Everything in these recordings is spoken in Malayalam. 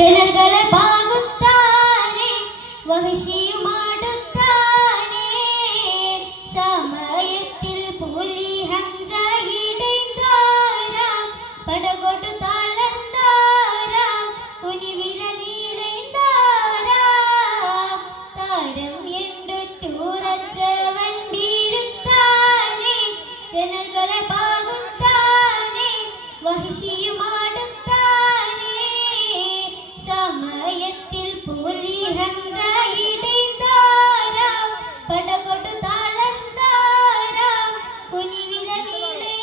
ಜನಗಳ ಬಾಗುತ್ತಾನೆ വഹിഷിയുമാടുത്താനേ സമയത്തിൽ പുലി ഹംസ ഇടൈന്താരാം പടകൊടു താളന്താരാം കുനിവില നീലൈന്താരാം താരം എന്തുറച്ചവൻ വീരുത്താനേ ജനങ്ങളെ പാകുത്താനേ വഹിഷിയുമാടുത്താനേ സമയത്തിൽ പുലി ഹംസ ഇടൈന്താരാം പടകൊടു താളന്താരാം കുനിവില നീലൈന്താരാം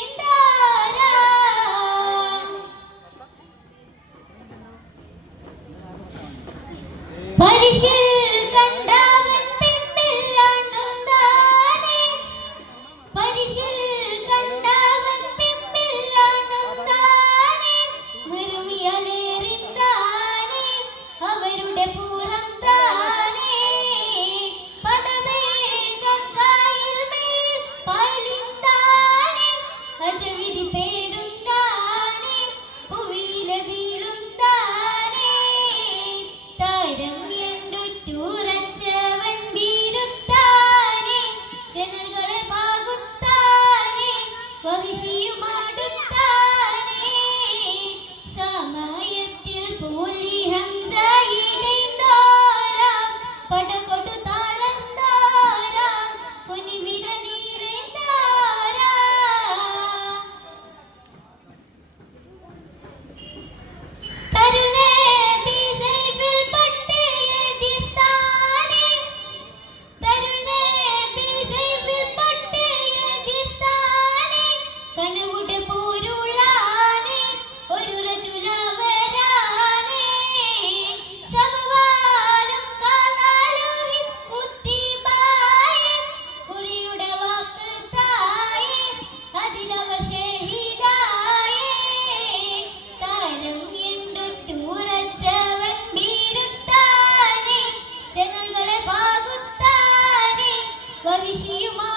പരിശിൽ കണ്ടവൻ പിമ്പില്ലാണ്ടുണ്ടാനേ പരിശിൽ കണ്ടവൻ പിമ്പില്ലാണ്ടുണ്ടാനേ മുരുമിയലേറിന്താനേ അവരുടെ പൂരം താനേ പടവേഗക്കായിൽ മേൽ പാലിന്താനേ അജവിധി പേടുന്താനേ പുവിയില വീഴുന്താനേ താരം എന്തുറച്ചവൻ വീരുത്താനേ ജനങ്ങളെ പാകുത്താനേ വഹിഷിയുമാടുത്താനേ സമയത്തിൽ പുലി ഹംസ ഇടൈന്താരാം പടകൊടു താളന്താരാം കുനിവില നീലൈന്താരാം തരുണേ ബിസൈഫിൽ പട്ടേ എതിർത്താനേ തരുണേ ബിസൈഫിൽ പട്ടേ എതിർത്താനേ കനവുടെ പോരുള്ളാനേ ഒരു രജുലവരാനേ സമവാലും കാലാലും കുത്തിബായേ കുറിയുടെ വാക്ക് തായേ അതിലവർ ഷഹീദായേ താരം എന്തുറച്ചവൻ വീരുത്താനേ ജനങ്ങളെ പാകുത്താനേ വഹിഷിയുമാ